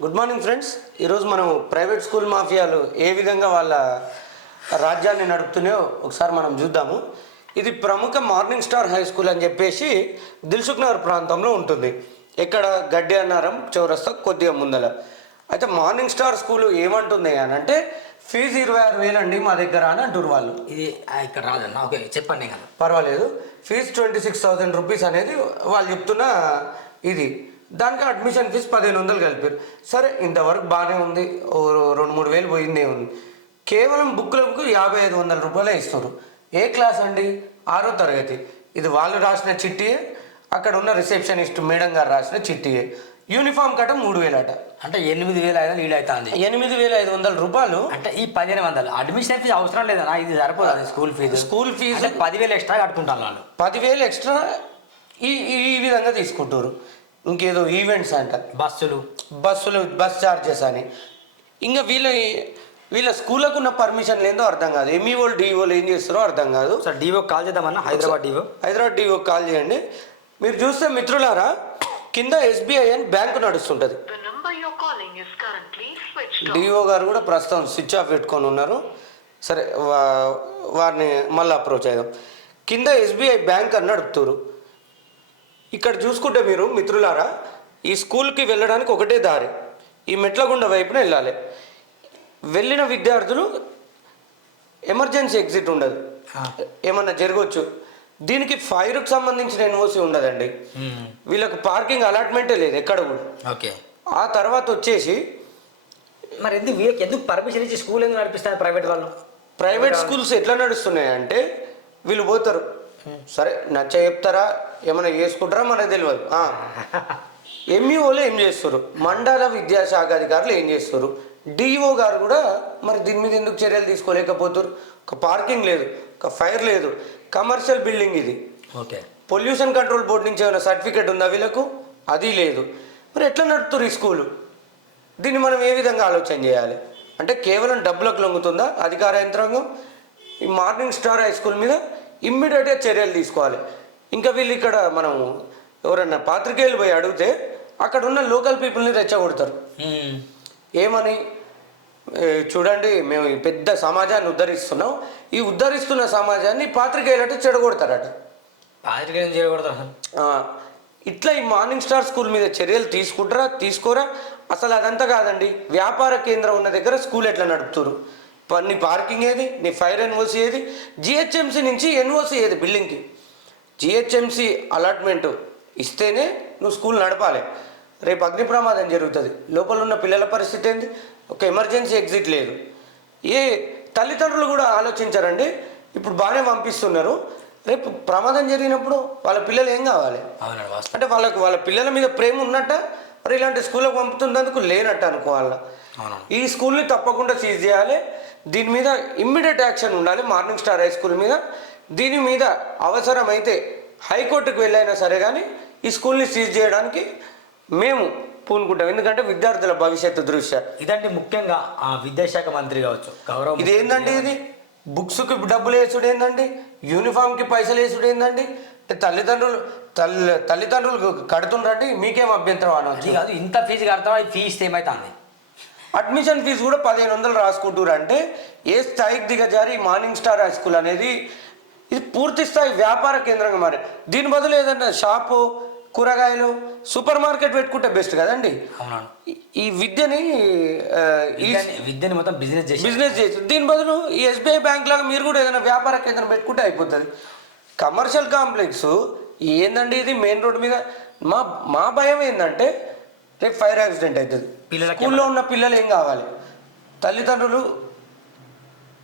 Good morning friends ఈరోజు మనం private school మాఫియాలు ఏ విధంగా వాళ్ళ రాజ్యాన్ని నడుపుతున్నాయో ఒకసారి మనం చూద్దాము. ఇది ప్రముఖ మార్నింగ్ స్టార్ హై స్కూల్ అని చెప్పేసి దిల్సుఖ్ నగర్ ప్రాంతంలో ఉంటుంది. ఇక్కడ గడ్డి అన్నారం చౌరస్తా కొద్దిగా ముందల. అయితే మార్నింగ్ స్టార్ స్కూల్ ఏమంటుంది అని అంటే ఫీజు ఇరవై ఆరు వేలు అండి మా దగ్గర అని అంటారు వాళ్ళు. ఇది ఇక్కడ రాదన్న. ఓకే చెప్పండి కదా. పర్వాలేదు. Fees twenty six thousand rupees అనేది వాళ్ళు చెప్తున్న ఇది. దానికి అడ్మిషన్ ఫీజు పదిహేను వందలు కలిపారు. సరే ఇంతవరకు బాగానే ఉంది. ఓ రెండు మూడు వేలు పోయిందే ఉంది. కేవలం బుక్లకు యాభై ఐదు వందల రూపాయలే ఇస్తారు ఏ క్లాస్ అండి? ఆరో తరగతి. ఇది వాళ్ళు రాసిన చిట్టియే అక్కడ ఉన్న రిసెప్షనిస్ట్ మేడం గారు రాసిన చిట్టియే. యూనిఫామ్ కట్ట మూడు వేలట. అంటే ఎనిమిది వేల ఐదు లీడ్ అవుతుంది ఎనిమిది వేల ఐదు వందల రూపాయలు? అంటే ఈ పదిహేను వందలు. అడ్మిషన్ ఫీజు అవసరం లేదన్నా ఇది సరిపోదు స్కూల్ ఫీజు. School fee? అంటే పదివేలు ఎక్స్ట్రా కట్టుకుంటాను వాళ్ళు. పదివేలు ఎక్స్ట్రా ఈ ఈ విధంగా తీసుకుంటారు. ఇంకేదో ఈవెంట్స్ అంట. బస్సులు. బస్సులు బస్ ఛార్జెస్ అని. ఇంకా వీళ్ళ వీళ్ళ స్కూళ్ళకు ఉన్న పర్మిషన్ లేదో అర్థం కాదు. ఎంఈఓలు డిఓలు ఏం చేస్తారో అర్థం కాదు. సార్ డీవో కాల్ చేద్దామన్నా? Hyderabad DO Hyderabad DO call చేయండి. మీరు చూస్తే మిత్రులారా కింద ఎస్బీఐ అని బ్యాంకు నడుస్తుంటుంది. డిఓ గారు కూడా ప్రస్తుతం స్విచ్ ఆఫ్ పెట్టుకొని ఉన్నారు. సరే వారిని మళ్ళీ అప్రోచ్ అయ్యాం కింద ఎస్బీఐ బ్యాంక్ అని నడుపుతారు ఇక్కడ చూసుకుంటే మీరు మిత్రులారా ఈ స్కూల్కి వెళ్ళడానికి ఒకటే దారి. ఈ మెట్లగుండ వైపున వెళ్ళాలి. వెళ్ళిన విద్యార్థులు ఎమర్జెన్సీ ఎగ్జిట్ ఉండదు. ఏమన్నా జరగవచ్చు. దీనికి ఫైర్కి సంబంధించిన ఎన్ఓసి ఉండదండి. వీళ్ళకి పార్కింగ్ అలాట్మెంటే లేదు ఎక్కడ కూడా. ఓకే. ఆ తర్వాత వచ్చేసి మరి ఎందుకు వీళ్ళకి ఎందుకు పర్మిషన్ ఇచ్చి స్కూల్ ఎందుకు నడిపిస్తారు ప్రైవేట్ వాళ్ళు? ప్రైవేట్ స్కూల్స్ ఎట్లా నడుస్తున్నాయి అంటే వీళ్ళు పోతారు. సరే నచ్చ చెప్తారా? ఏమైనా చేసుకుంటారా? మనకు తెలియదు ఎంఈఓలు ఏం చేస్తారు? మండల విద్యాశాఖ అధికారులు ఏం చేస్తారు? డిఈఓ గారు కూడా మరి దీని మీద ఎందుకు చర్యలు తీసుకోలేకపోతారు? ఒక పార్కింగ్ లేదు ఒక ఫైర్ లేదు. కమర్షియల్ బిల్డింగ్ ఇది. ఓకే. పొల్యూషన్ కంట్రోల్ బోర్డు నుంచి ఏమైనా సర్టిఫికేట్ ఉందా వీళ్ళకు? అది లేదు. మరి ఎట్లా నడుపుతారు ఈ స్కూలు? దీన్ని మనం ఏ విధంగా ఆలోచన చేయాలి? అంటే కేవలం డబ్బులకు లొంగుతుందా అధికార యంత్రాంగం? ఈ మార్నింగ్ స్టార్ హై స్కూల్ మీద ఇమ్మీడియట్గా చర్యలు తీసుకోవాలి. ఇంకా వీళ్ళు ఇక్కడ మనం ఎవరన్నా పాత్రికేయులు పోయి అడిగితే అక్కడ ఉన్న లోకల్ పీపుల్ని రెచ్చగొడతారు. ఏమని? చూడండి మేము ఈ పెద్ద సమాజాన్ని ఉద్ధరిస్తున్నాం. ఈ ఉద్ధరిస్తున్న సమాజాన్ని పాత్రికేయులట చెడగొడతారట. పాత్రికేయం చేయకూడదు అసలు. ఆ, ఇట్లా ఈ మార్నింగ్ స్టార్ స్కూల్ మీద చర్యలు తీసుకుంటారా? తీసుకోరా? అసలు అదంతా కాదండి. వ్యాపార కేంద్రం ఉన్న దగ్గర స్కూల్ ఎట్లా నడుపుతారు? నీ పార్కింగ్ ఏది? నీ ఫైర్ ఎన్ఓసి ఏది? జిహెచ్ఎంసీ నుంచి ఎన్ఓసి ఏది బిల్డింగ్కి? జిహెచ్ఎంసీ అలాట్మెంట్ ఇస్తేనే నువ్వు స్కూల్ నడపాలి. రేపు అగ్ని ప్రమాదం జరుగుతుంది. లోపల ఉన్న పిల్లల పరిస్థితి ఏంది? ఒక ఎమర్జెన్సీ ఎగ్జిట్ లేదు. ఏ తల్లిదండ్రులు కూడా ఆలోచించారండి. ఇప్పుడు బాగానే పంపిస్తున్నారు. రేపు ప్రమాదం జరిగినప్పుడు వాళ్ళ పిల్లలు ఏం కావాలి? అంటే వాళ్ళకు వాళ్ళ పిల్లల మీద ప్రేమ ఉన్నట్ట? మరి ఇలాంటి స్కూల్కి పంపుతున్నందుకు లేనట్టు అనుకోవాలా? ఈ స్కూల్ని తప్పకుండా సీజ్ చేయాలి. దీని మీద ఇమ్మీడియట్ యాక్షన్ ఉండాలి. మార్నింగ్ స్టార్ హై స్కూల్ మీద. దీని మీద అవసరమైతే హైకోర్టుకు వెళ్ళైనా సరే కానీ ఈ స్కూల్ని సీజ్ చేయడానికి మేము పూనుకుంటాం. ఎందుకంటే విద్యార్థుల భవిష్యత్తు దృష్ట్యా. ఇదంటే ముఖ్యంగా ఆ విద్యాశాఖ మంత్రి కావచ్చు గౌరవ ఇది ఏందండి ఇది? బుక్స్కి డబ్బులు వేసుడు ఏందండి? యూనిఫామ్కి పైసలు వేసుడు ఏందండి? తల్లిదండ్రులు తల్లి తల్లిదండ్రులు కడుతుండ్రండి? మీకేం అభ్యంతరం అనవచ్చు కాదు ఇంత ఫీజు కడతాం అది ఫీజు ఏమైతుంది? అడ్మిషన్ ఫీజు కూడా పదిహేను వందలు రాసుకుంటారు అంటే ఏ స్థాయికి దిగజారి మార్నింగ్ స్టార్ హై స్కూల్ అనేది ఇది పూర్తి స్థాయి వ్యాపార కేంద్రంగా మారి. దీని బదులు ఏదన్నా షాపు కూరగాయలు సూపర్ మార్కెట్ పెట్టుకుంటే బెస్ట్ కదండి. ఈ విద్యని విద్యని మొత్తం బిజినెస్ చేసి బిజినెస్ చేసి. దీని బదులు ఈ ఎస్బీఐ బ్యాంక్ లాగా మీరు కూడా ఏదైనా వ్యాపార కేంద్రం పెట్టుకుంటే అయిపోతుంది. కమర్షియల్ కాంప్లెక్స్ ఏందండి ఇది? మెయిన్ రోడ్ మీద. మా మా భయం ఏంటంటే రేపు ఫైర్ యాక్సిడెంట్ అవుతుంది స్కూల్లో ఉన్న పిల్లలు ఏం కావాలి? తల్లిదండ్రులు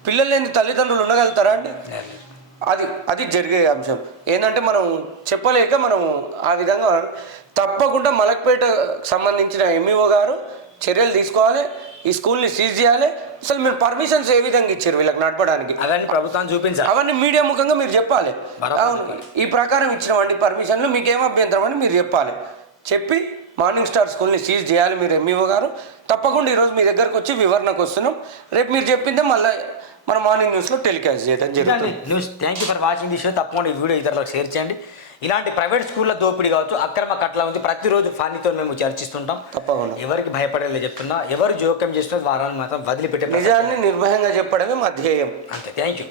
పిల్లలు లేని తల్లిదండ్రులు ఉండగలుగుతారా అండి? అది అది జరిగే అంశం. ఏంటంటే మనం చెప్పలేక మనం ఆ విధంగా తప్పకుండా మలక్పేట సంబంధించిన ఎంఈఓ గారు చర్యలు తీసుకోవాలి. ఈ స్కూల్ని సీజ్ చేయాలి. అసలు మీరు పర్మిషన్స్ ఏ విధంగా ఇచ్చారు వీళ్ళకి నడపడానికి? అవన్నీ ప్రభుత్వాన్ని చూపించాలి. అవన్నీ మీడియా ముఖంగా మీరు చెప్పాలి. అవును. ఈ ప్రకారం ఇచ్చినవండి పర్మిషన్లు మీకు అభ్యంతరం అని మీరు చెప్పాలి. చెప్పి మార్నింగ్ స్టార్ స్కూల్ని సీజ్ చేయాలి మీరు ఎంఈఓ గారు. తప్పకుండా ఈరోజు మీ దగ్గరకు వచ్చి వివరణకు వస్తున్నాం. రేపు మీరు చెప్పిందే మళ్ళీ మన మార్నింగ్ న్యూస్లో టెలికాస్ట్ చేయడం జరుగుతుంది. News thank you for watching this show తప్పకుండా ఈ వీడియో ఇతరులకు షేర్ చేయండి. ఇలాంటి ప్రైవేట్ స్కూళ్ళ దోపిడీ కావచ్చు అక్రమ కట్ల ఉంది ప్రతిరోజు ఫానీతో మేము చర్చిస్తుంటాం. తప్పకుండా. ఎవరికి భయపడేలా చెప్తున్నా ఎవరు జోక్యం చేస్తున్నది వారాన్ని మాత్రం వదిలిపెట్టే నిజాన్ని నిర్భయంగా చెప్పడమే మా ధ్యేయం. అంతే థ్యాంక్ యూ